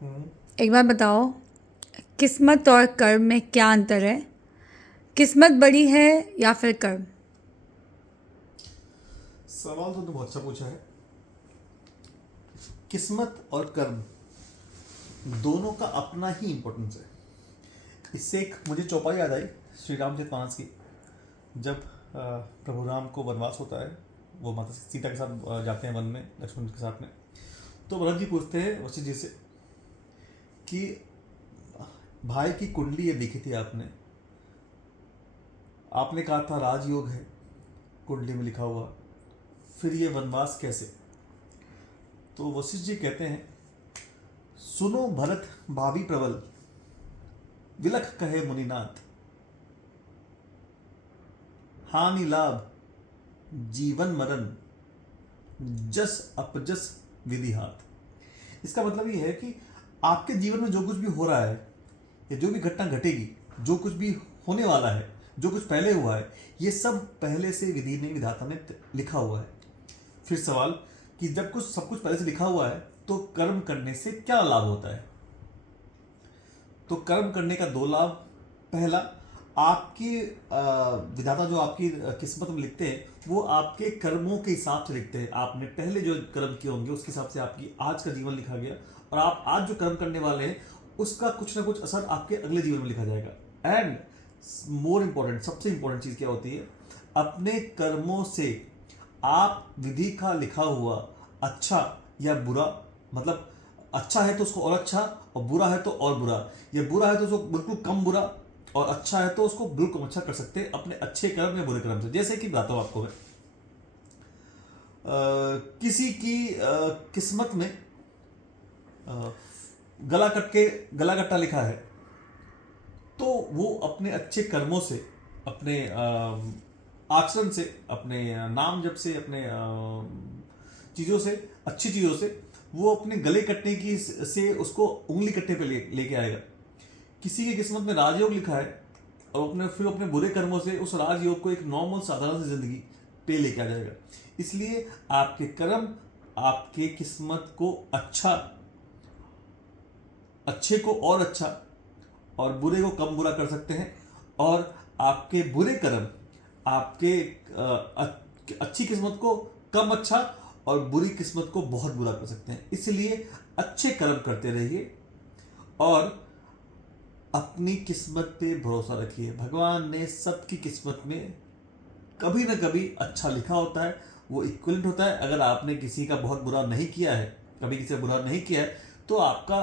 हम्म, एक बात बताओ, किस्मत और कर्म में क्या अंतर है? किस्मत बड़ी है या फिर कर्म? सवाल तो तुमने बहुत अच्छा पूछा है। किस्मत और कर्म दोनों का अपना ही इम्पोर्टेंस है। इससे एक मुझे चौपाई याद आई श्री रामचरितमानस की। जब प्रभु राम को वनवास होता है, वो माता सीता के साथ जाते हैं वन में लक्ष्मण के साथ में। तो भरत जी पूछते हैं वशिष्ठ जी से कि भाई की कुंडली ये लिखी थी आपने, आपने कहा था राजयोग है कुंडली में लिखा हुआ, फिर ये वनवास कैसे? तो वशिष्ठ जी कहते हैं, सुनो भरत भावी प्रबल, विलख कहे मुनिनाथ, हानि लाभ जीवन मरण, जस अपजस विधि हाथ। इसका मतलब ये है कि आपके जीवन में जो कुछ भी हो रहा है या जो भी घटना घटेगी, जो कुछ भी होने वाला है, जो कुछ पहले हुआ है, ये सब पहले से विधि ने, विधाता ने लिखा हुआ है। फिर सवाल कि जब कुछ सब कुछ पहले से लिखा हुआ है तो कर्म करने से क्या लाभ होता है? तो कर्म करने का दो लाभ। पहला, आपकी विधाता जो आपकी किस्मत में लिखते हैं वो आपके कर्मों के हिसाब से लिखते हैं। आपने पहले जो कर्म किए होंगे उसके हिसाब से आपकी आज का जीवन लिखा गया, और आप आज जो कर्म करने वाले हैं उसका कुछ ना कुछ असर आपके अगले जीवन में लिखा जाएगा। एंड मोर इंपॉर्टेंट, सबसे इंपॉर्टेंट चीज क्या होती है, अपने कर्मों से आप विधि का लिखा हुआ अच्छा या बुरा, मतलब अच्छा है तो उसको और अच्छा, और बुरा है तो और बुरा, या बुरा है तो उसको बिल्कुल कम बुरा, और अच्छा है तो उसको बिल्कुल अच्छा कर सकते हैं अपने अच्छे कर्म या बुरे कर्म से। जैसे कि बताता हूं आपको मैं, किसी की किस्मत में अ, गला कट के गला कट्टा लिखा है, तो वो अपने अच्छे कर्मों से, अपने आचरण से, अपने नाम जप से, अपने चीज़ों से, अच्छी चीज़ों से वो अपने गले कटने की से उसको उंगली कटने पे लेके आएगा। किसी की किस्मत में राजयोग लिखा है और फिर अपने बुरे कर्मों से उस राजयोग को एक नॉर्मल साधारण सी जिंदगी पे लेके आ जाएगा। इसलिए आपके कर्म आपके किस्मत को अच्छे को और अच्छा, और बुरे को कम बुरा कर सकते हैं। और आपके बुरे कर्म आपके अच्छी किस्मत को कम अच्छा और बुरी किस्मत को बहुत बुरा कर सकते हैं। इसलिए अच्छे कर्म करते रहिए और अपनी किस्मत पे भरोसा रखिए। भगवान ने सबकी किस्मत में कभी ना कभी अच्छा लिखा होता है, वो इक्वलेंट होता है। अगर आपने किसी का बहुत बुरा नहीं किया है, कभी किसी का बुरा नहीं किया है, तो आपका